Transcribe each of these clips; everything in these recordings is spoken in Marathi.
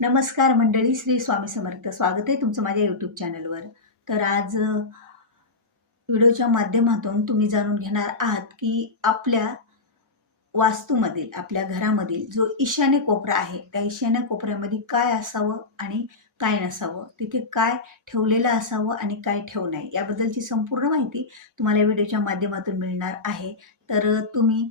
नमस्कार मंडळी, श्री स्वामी समर्थ. स्वागत आहे तुमचं माझ्या यूट्यूब चॅनलवर. तर आज व्हिडिओच्या माध्यमातून तुम्ही जाणून घेणार आहात की आपल्या वास्तूमधील, आपल्या घरामधील जो ईशान्य कोपरा आहे, त्या ईशान्य कोपऱ्यामध्ये काय असावं आणि काय नसावं, तिथे काय ठेवलेलं असावं आणि काय ठेवू नये, याबद्दलची संपूर्ण माहिती तुम्हाला या व्हिडिओच्या माध्यमातून मिळणार आहे. तर तुम्ही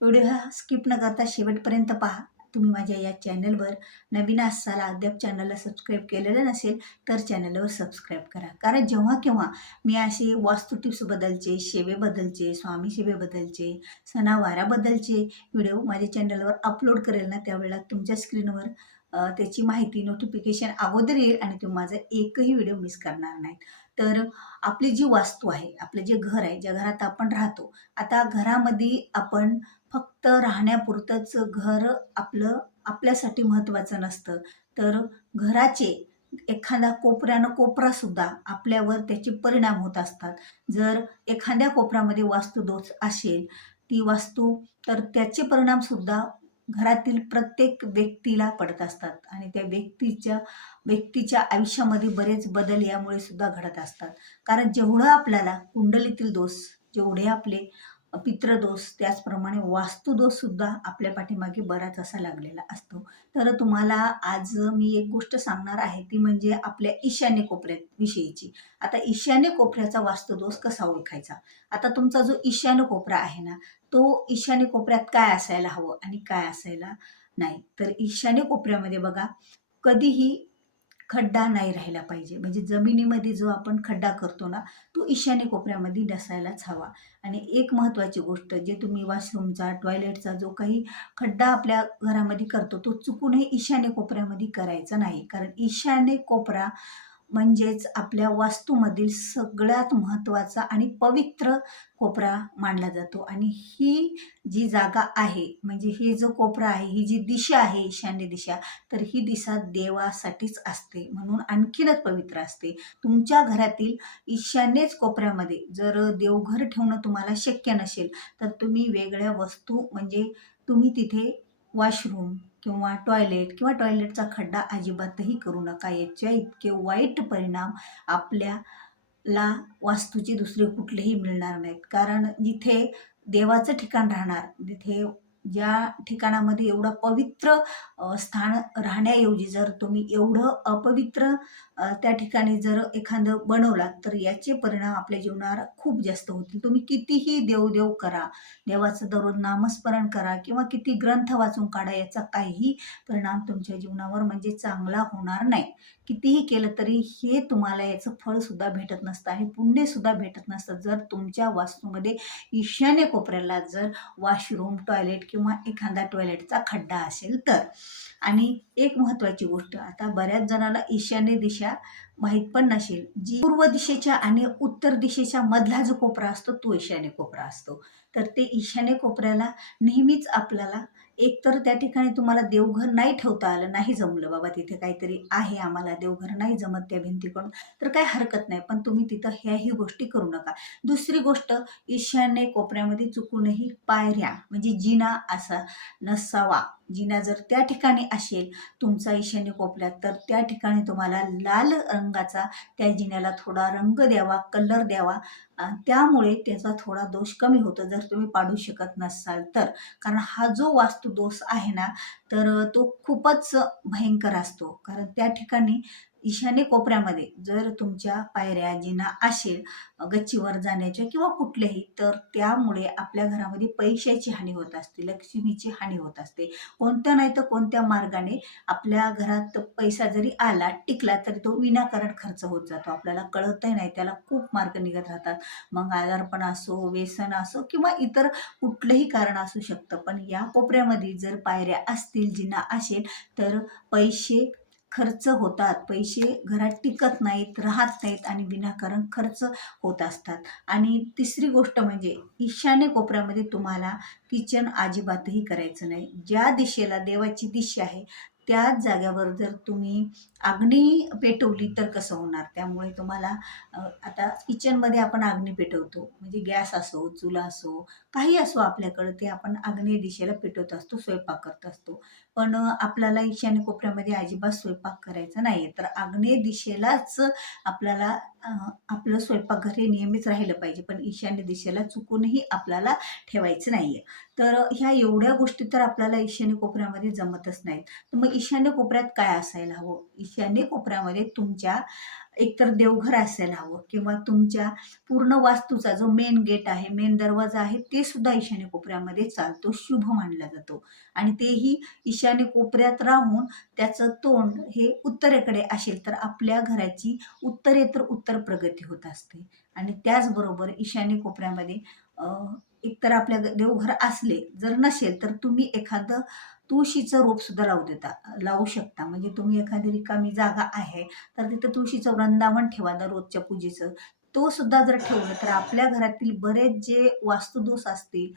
व्हिडिओ हा स्किप न करता शेवटपर्यंत पहा. तुम्ही माझ्या या चॅनलवर नवीन असाल, अद्याप चॅनलला सबस्क्राईब केलेलं नसेल तर चॅनलवर सबस्क्राईब करा. कारण जेव्हा केव्हा मी असे वास्तू टिप्सबद्दलचे, सेवेबद्दलचे, स्वामी सेवेबद्दलचे, सणावाराबद्दलचे व्हिडिओ माझ्या चॅनलवर अपलोड करेल ना, त्यावेळेला तुमच्या स्क्रीनवर त्याची माहिती नोटिफिकेशन अगोदर येईल आणि तुम्ही माझा एकही व्हिडिओ मिस करणार नाहीत. तर आपली जी वास्तू आहे, आपलं जे घर आहे, ज्या घरात आपण राहतो, आता घरामध्ये आपण फक्त राहण्यापुरतंच घर आपलं आपल्यासाठी महत्त्वाचं नसतं. तर घराचे एखादा कोपऱ्यानं कोपरासुद्धा आपल्यावर त्याचे परिणाम होत असतात. जर एखाद्या कोपऱ्यामध्ये वास्तुदोष असेल, ती वास्तू, तर त्याचे परिणामसुद्धा घरातील प्रत्येक व्यक्तीला पडत असतात आणि त्या व्यक्तीच्या आयुष्यामध्ये बरेच बदल यामुळे सुद्धा घडत असतात. कारण जेवढं आपल्याला कुंडलीतील दोष, जेवढे आपले पितृदोष, त्याचप्रमाणे वास्तुदोष सुद्धा आपल्या पाठीमागे बराच असा लागलेला असतो. तर तुम्हाला आज मी एक गोष्ट सांगणार आहे, ती म्हणजे आपल्या ईशान्य कोपऱ्याविषयीची. आता ईशान्य कोपऱ्याचा वास्तुदोष कसा ओळखायचा? आता तुमचा जो ईशान्य कोपरा आहे ना, तो ईशान्य कोपऱ्यात काय असायला हवं आणि काय असायला नाही. तर ईशान्य कोपऱ्यामध्ये बघा, कधीही खड्डा नाही राहिला पाहिजे. म्हणजे जमिनीमध्ये जो आपण खड्डा करतो ना, तो ईशान्य कोपऱ्यामध्ये नसायलाच हवा. आणि एक महत्त्वाची गोष्ट, जे तुम्ही वॉशरूमचा, टॉयलेटचा जो काही खड्डा आपल्या घरामध्ये करतो, तो चुकूनही ईशान्य कोपऱ्यामध्ये करायचा नाही. कारण ईशान्य कोपरा म्हणजेच आपल्या वास्तूमधील सगळ्यात महत्त्वाचा आणि पवित्र कोपरा मानला जातो. आणि ही जी जागा आहे, म्हणजे ही जो कोपरा आहे, ही जी दिशा आहे, ईशान्य दिशा, तर ही दिशा देवासाठीच असते, म्हणून आणखीनच पवित्र असते. तुमच्या घरातील ईशान्येच कोपऱ्यामध्ये जर देवघर ठेवणं तुम्हाला शक्य नसेल, तर तुम्ही वेगळ्या वस्तू, म्हणजे तुम्ही तिथे वॉशरूम किंवा टॉयलेटचा खड्डा अजिबातही करू नका. याच्या इतके वाईट परिणाम आपल्याला वास्तूचे दुसरे कुठलेही मिळणार नाहीत. कारण जिथे देवाचं ठिकाण राहणार, जिथे ज्या ठिकाणामध्ये एवढं पवित्र स्थान राहण्याऐवजी जर तुम्ही एवढं अपवित्र त्या ठिकाणी जर एखादं बनवलात, तर याचे परिणाम आपल्या जीवनावर खूप जास्त होतील. तुम्ही कितीही देवदेव करा, देवाचं दररोज नामस्मरण करा किंवा किती ग्रंथ वाचून काढा, याचा काहीही परिणाम तुमच्या जीवनावर म्हणजे चांगला होणार नाही. कितीही केलं तरी हे तुम्हाला याचं फळसुद्धा भेटत नसतं आणि पुण्यसुद्धा भेटत नसतं, जर तुमच्या वास्तूमध्ये ईशान्य कोपऱ्याला जर वॉशरूम, टॉयलेट किंवा एखादा टॉयलेटचा खड्डा असेल तर. आणि एक महत्त्वाची गोष्ट, आता बऱ्याच जणांना ईशान्य दिशा माहीत पण नसेल. जी पूर्व दिशेच्या आणि उत्तर दिशेच्या मधला जो कोपरा असतो, तो ईशान्य कोपरा असतो. तर ते ईशान्य कोपऱ्याला नेहमीच आपल्याला, एकतर त्या ठिकाणी तुम्हाला देवघर नाही ठेवता आलं, नाही जमलं बाबा, तिथे काहीतरी आहे, आम्हाला देवघर नाही जमत त्या भिंतीकडून, तर काही हरकत नाही, पण तुम्ही तिथं ह्याही गोष्टी करू नका. दुसरी गोष्ट, ईशान्य कोपऱ्यामध्ये चुकूनही पायऱ्या, म्हणजे जिना असा नसावा. जिना जर त्या ठिकाणी असेल तुमचा ईशान्य कोपऱ्यात, तर त्या ठिकाणी तुम्हाला लाल रंगाचा त्या जिन्याला थोडा रंग द्यावा, कलर द्यावा. त्यामुळे त्याचा थोडा दोष कमी होतो, जर तुम्ही पाडू शकत नसाल तर. कारण हा जो वास्तुदोष आहे ना, तर तो खूपच भयंकर असतो. कारण त्या ठिकाणी ईशान्य कोपऱ्यामध्ये जर तुमच्या पायऱ्या, जिना असेल गच्चीवर जाण्याच्या किंवा कुठल्याही, तर त्यामुळे आपल्या घरामध्ये पैशाची हानी होत असते, लक्ष्मीची हानी होत असते. कोणत्या नाही तर कोणत्या मार्गाने आपल्या घरात पैसा जरी आला, टिकला, तरी तो विनाकारण खर्च होत जातो. आपल्याला कळतही नाही, त्याला खूप मार्ग निघत राहतात. मग आजारपण असो, व्यसन असो किंवा इतर कुठलंही कारण असू शकतं. पण या कोपऱ्यामध्ये जर पायऱ्या असतील, जिना असेल, तर पैसे खर्च होतात. पैसे घरात टिकत नाहीत, राहत नाहीत आणि विनाकारण खर्च होत असतात. आणि तिसरी गोष्ट म्हणजे ईशान्य कोपऱ्यामध्ये तुम्हाला किचन अजिबातही करायचं नाही. ज्या दिशेला देवाची दिशा आहे, त्याच जागेवर जर तुम्ही अग्नी पेटवली तर कसं होणार? त्यामुळे तुम्हाला आता किचनमध्ये आपण अग्नी पेटवतो, म्हणजे गॅस असो, चुला असो, काही असो आपल्याकडं ते आपण आग्नेय दिशेला पेटवत असतो, स्वयंपाक करत असतो. पण आपल्याला ईशान्य कोपऱ्यामध्ये अजिबात स्वयंपाक करायचा नाहीये. तर आग्नेय दिशेलाच आपल्याला आपलं स्वयंपाकघर हे नेहमीच राहिलं पाहिजे. पण ईशान्य दिशेला चुकूनही आपल्याला ठेवायचं नाहीये. तर ह्या एवढ्या गोष्टी तर आपल्याला ईशान्य कोपऱ्यामध्ये जमतच नाहीत. तर मग ईशान्य कोपऱ्यात काय असायला हवं? ईशान्य कोपऱ्यामध्ये तुमच्या एकतर देवघर असायला हवं किंवा तुमच्या पूर्ण वास्तूचा जो मेन गेट आहे, मेन दरवाजा आहे, ते सुद्धा ईशान्य कोपऱ्यामध्ये चालतो, शुभ मानला जातो. आणि तेही ईशान्य कोपऱ्यात राहून त्याचं तोंड हे उत्तरेकडे असेल तर आपल्या घराची उत्तरेतर उत्तर प्रगती होत असते. आणि त्याचबरोबर ईशान्य कोपऱ्यामध्ये एकतर आपल्या देवघर असले, जर नसेल तर तुम्ही एखादं तुळशीचं रोप सुद्धा लावू शकता. म्हणजे तुम्ही एखादी रिकामी जागा आहे, तर तिथं तुळशीचं वृंदावन ठेवा दररोजच्या पूजेचं. तो सुद्धा जर ठेवलं तर आपल्या घरातील बरेच जे वास्तुदोष असतील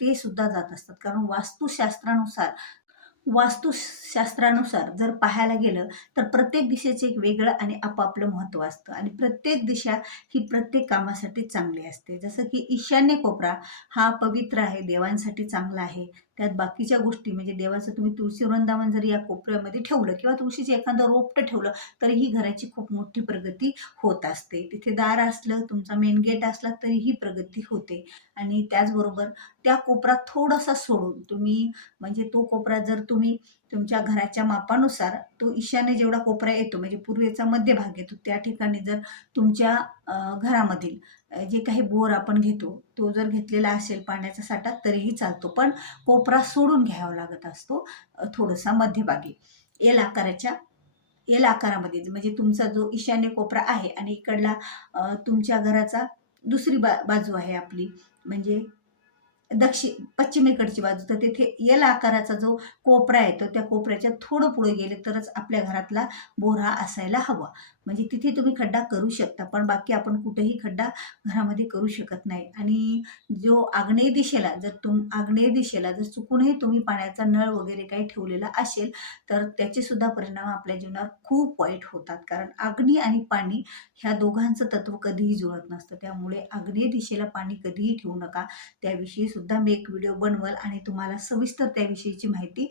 ते सुद्धा जात असतात. कारण वास्तुशास्त्रानुसार जर पाहायला गेलं तर प्रत्येक दिशेचं एक वेगळं आणि आपापलं महत्त्व असतं आणि प्रत्येक दिशा ही प्रत्येक कामासाठी चांगली असते. जसं की ईशान्य कोपरा हा पवित्र आहे, देवांसाठी चांगला आहे. त्यात बाकीच्या गोष्टी म्हणजे देवाचं तुम्ही तुळशी वृंदावन जर या कोपऱ्यामध्ये ठेवलं किंवा तुळशीचं एखादं रोपटं ठेवलं तरीही घराची खूप मोठी प्रगती होत असते. तिथे दार असलं, तुमचा मेन गेट असला तरीही प्रगती होते. आणि त्याचबरोबर त्या कोपरा थोडासा सोडून तुम्ही म्हणजे तो कोपरा जर तुम्ही तुमच्या घराच्या मापानुसार तो ईशान्य जेवढा कोपरा येतो म्हणजे पूर्वेचा मध्यभाग येतो त्या ठिकाणी जर तुमच्या घरामधील जे काही बोर आपण घेतो तो जर घेतलेला असेल पाण्याचा साठा तरीही चालतो. पण कोपरा सोडून घ्यावा लागत असतो थोडासा मध्यभागी. एल आकाराच्या एल आकारामध्ये म्हणजे तुमचा जो ईशान्य कोपरा आहे आणि इकडला तुमच्या घराचा दुसरी बाजू आहे आपली म्हणजे पश्चिमेकडची बाजू. तर तिथे एल आकाराचा जो कोपरा येतो त्या कोपऱ्याच्या थोडं पुढे गेले तरच आपल्या घरातला बोरा असायला हवा. म्हणजे तिथे तुम्ही खड्डा करू शकता, पण बाकी आपण कुठेही खड्डा घरामध्ये करू शकत नाही. आणि जो आग्नेय दिशेला जर चुकूनही तुम्ही पाण्याचा नळ वगैरे काही ठेवलेला असेल तर त्याचे सुद्धा परिणाम आपल्या जीवनावर खूप वाईट होतात. कारण अग्नी आणि पाणी ह्या दोघांचं तत्व कधीही जुळत नसतं. त्यामुळे आग्नेय दिशेला पाणी कधीही ठेवू नका. त्याविषयी सुद्धा मी एक व्हिडिओ बनवल आणि तुम्हाला सविस्तर त्याविषयीची माहिती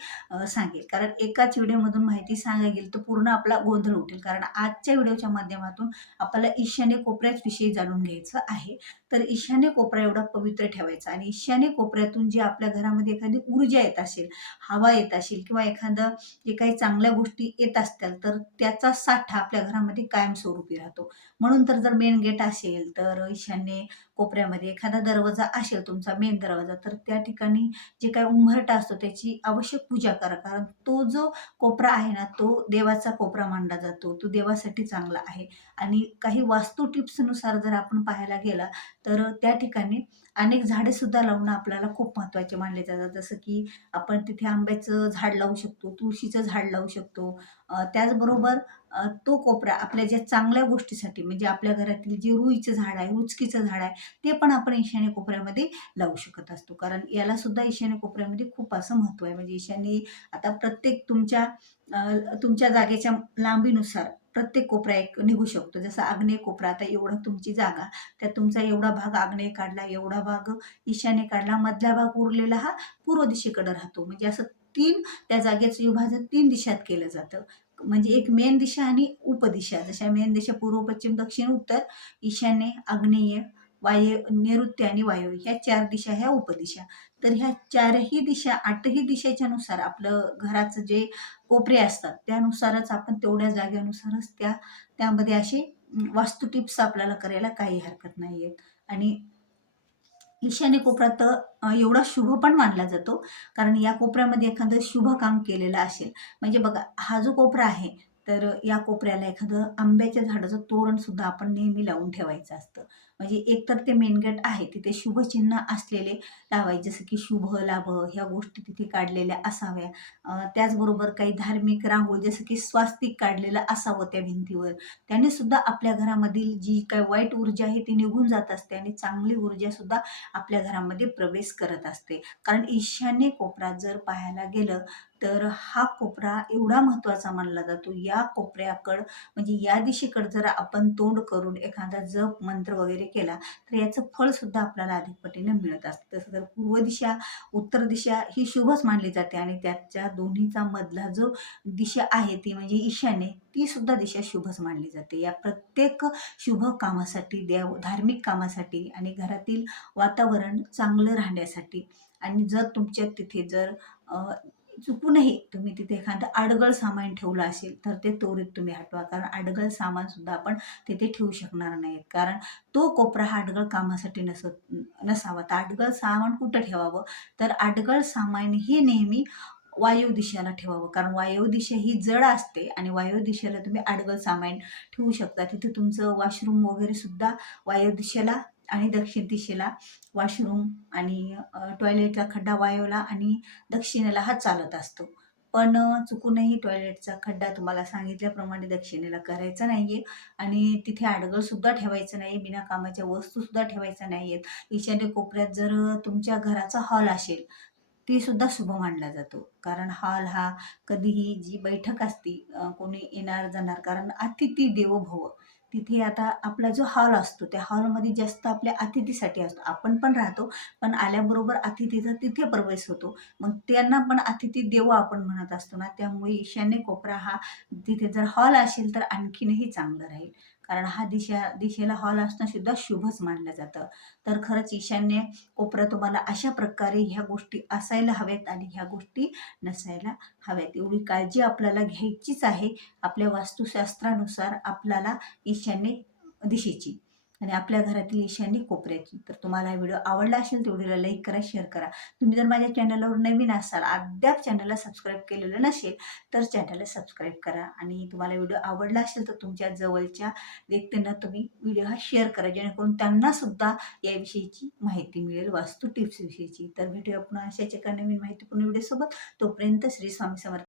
सांगेल. कारण एकाच व्हिडिओमधून माहिती सांगायला गेली तर पूर्ण आपला गोंधळ उठेल. कारण आजच्या व्हिडिओच्या माध्यमातून आपल्याला ईशान्य कोपऱ्याच विषयी जाणून घ्यायचं आहे. तर ईशान्य कोपरा एवढा पवित्र ठेवायचा आणि ईशान्य कोपऱ्यातून जी आपल्या घरामध्ये एखादी ऊर्जा येत असेल, हवा येत असेल किंवा एखादं जे काही चांगल्या गोष्टी येत असतील तर त्याचा साठा आपल्या घरामध्ये कायमस्वरूपी राहतो. म्हणून तर जर मेन गेट असेल तर ईशान्य कोपऱ्यामध्ये एखादा दरवाजा असेल तुमचा मेन दरवाजा तर त्या ठिकाणी जे काही उंबरठा असतो त्याची आवश्यक पूजा करा. कारण तो जो कोपरा आहे ना तो देवाचा कोपरा मानला जातो. तो देवासाठी चांगला आहे. आणि काही वास्तू टिप्सनुसार जर आपण पाहायला गेला तर त्या ठिकाणी अनेक झाडे सुद्धा लावणं आपल्याला खूप महत्त्वाचे मानले जातात. जसं की आपण तिथे आंब्याचं झाड लावू शकतो, तुळशीचं झाड लावू शकतो. त्याचबरोबर तो कोपरा आपल्या ज्या चांगल्या गोष्टीसाठी म्हणजे आपल्या घरातील जे रुईचं झाड आहे, उचकीचं झाड आहे ते पण आपण ईशान्य कोपऱ्यामध्ये लावू शकत असतो. कारण याला सुद्धा ईशान्य कोपऱ्यामध्ये खूप असं महत्त्व आहे. म्हणजे ईशान्य आता प्रत्येक तुमच्या जागेच्या लांबीनुसार प्रत्येक कोपरा एक निघू शकतो. जसं आग्नेय कोपरा आता एवढं तुमची जागा, त्यात तुमचा एवढा भाग आग्नेय काढला, एवढा भाग ईशान्य काढला, मधला भाग उरलेला हा पूर्व दिशेकडे राहतो. म्हणजे असं त्या जागेचं विभाजन 3 दिशात केलं जातं. म्हणजे एक मेन दिशा आणि उपदिशा. जशा मेन दिशा पूर्व, पश्चिम, दक्षिण, उत्तर, ईशान्य, आग्नेय, नैऋत्य आणि वायव्य ह्या 4 दिशा ह्या उपदिशा. तर ह्या 4ही दिशा 8ही दिशेच्या नुसार आपलं घराचं जे कोपरे असतात त्यानुसारच आपण तेवढ्या जागेनुसारच त्यामध्ये असे वास्तू टिप्स आपल्याला करायला काही हरकत नाहीये. आणि ईशान्य कोपरा तर एवढा शुभ पण मानला जातो. कारण या कोपऱ्यामध्ये एखादं शुभ काम केलेलं असेल म्हणजे बघा हा जो कोपरा आहे तर या कोपऱ्याला एखादं आंब्याच्या झाडाचं तोरण सुद्धा आपण नेहमी लावून ठेवायचं असतं. म्हणजे एकतर ते मेन गेट आहे तिथे शुभचिन्ह असलेले लावायचे जसं की शुभ लाभ ह्या गोष्टी तिथे काढलेल्या असाव्या. त्याचबरोबर काही धार्मिक रांगोळी जसं की स्वास्तिक काढलेलं असावं त्या भिंतीवर. त्याने सुद्धा आपल्या घरामधील जी काही वाईट ऊर्जा आहे ती निघून जात असते आणि चांगली ऊर्जा सुद्धा आपल्या घरामध्ये प्रवेश करत असते. कारण ईशान्य कोपरा जर पाहायला गेलं तर हा कोपरा एवढा महत्त्वाचा मानला जातो. या कोपऱ्याकडं म्हणजे या दिशेकडं जर आपण तोंड करून एखादा जप मंत्र वगैरे केला तर याचं फळसुद्धा आपल्याला अधिक पटीने मिळत असतं. तसं तर पूर्व दिशा, उत्तर दिशा ही शुभच मानली जाते आणि त्याच्या दोन्हीचा मधला जो दिशा आहे ती म्हणजे ईशान्य, ती सुद्धा दिशा शुभच मानली जाते. या प्रत्येक शुभ कामासाठी, धार्मिक कामासाठी आणि घरातील वातावरण चांगलं राहण्यासाठी आणि जर तुमच्या तिथे जर चुकूनही तुम्ही तिथे एखादं अडगळ सामान ठेवलं असेल तर ते त्वरित तुम्ही हटवा. कारण अडगळ सामानसुद्धा आपण तिथे ठेवू शकणार नाहीत. कारण तो कोपरा हा अडगळ कामासाठी नसावा. तर अडगळ सामान कुठं ठेवावं? तर अडगळ सामान हे नेहमी वायू दिशेला ठेवावं. कारण वायू दिशा ही जड असते आणि वायू दिशेला तुम्ही अडगळ सामान ठेवू शकता. तिथे तुमचं वॉशरूम वगैरे सुद्धा वायू दिशेला आणि दक्षिण दिशेला वॉशरूम आणि टॉयलेटचा खड्डा वायूला आणि दक्षिणेला हा चालत असतो. पण चुकूनही टॉयलेटचा खड्डा तुम्हाला सांगितल्याप्रमाणे दक्षिणेला करायचा नाहीये आणि तिथे अडगळसुद्धा ठेवायचं नाही, बिना कामाच्या वस्तूसुद्धा ठेवायच्या नाहीयेत. ईशान्य कोपऱ्यात जर तुमच्या घराचा हॉल असेल, ती सुद्धा शुभ मानला जातो. कारण हॉल हा कधीही जी बैठक असती, कोणी येणार जाणार, कारण अतिथी देवो भव. तिथे आता आपला जो हॉल असतो त्या हॉलमध्ये जास्त आपल्या अतिथीसाठी असतो. आपण पण राहतो, पण आल्याबरोबर अतिथीचा तिथे प्रवेश होतो. मग त्यांना पण अतिथी देवो आपण म्हणत असतो ना, त्यामुळे ईशान्य कोपरा हा तिथे जर हॉल असेल तर आणखीनही चांगलं राहील. कारण हा दिशेला हॉल असणं सुद्धा शुभच मानलं जातं. तर खरंच ईशान्य कोपरा तुम्हाला अशा प्रकारे ह्या गोष्टी असायला हव्यात आणि ह्या गोष्टी नसायला हव्यात. एवढी काळजी आपल्याला घ्यायचीच आहे आपल्या वास्तुशास्त्रानुसार आपल्याला ईशान्य दिशेची आणि आपल्या घरातील ईशान्य कोपऱ्याची. तर तुम्हाला हा व्हिडिओ आवडला असेल तर व्हिडिओला लाईक करा, शेअर करा. तुम्ही जर माझ्या चॅनलवर नवीन असाल, अद्याप चॅनलला सबस्क्राईब केलेलं नसेल तर चॅनलला सबस्क्राईब करा आणि तुम्हाला व्हिडिओ आवडला असेल तर तुमच्या जवळच्या व्यक्तींना तुम्ही व्हिडिओ हा शेअर करा, जेणेकरून त्यांना सुद्धा याविषयीची माहिती मिळेल, वास्तू टिप्स विषयीची. तर भेटूया पुन्हा अशाच एका नवीन माहितीपूर्ण व्हिडिओसोबत. तोपर्यंत श्री स्वामी समर्थ.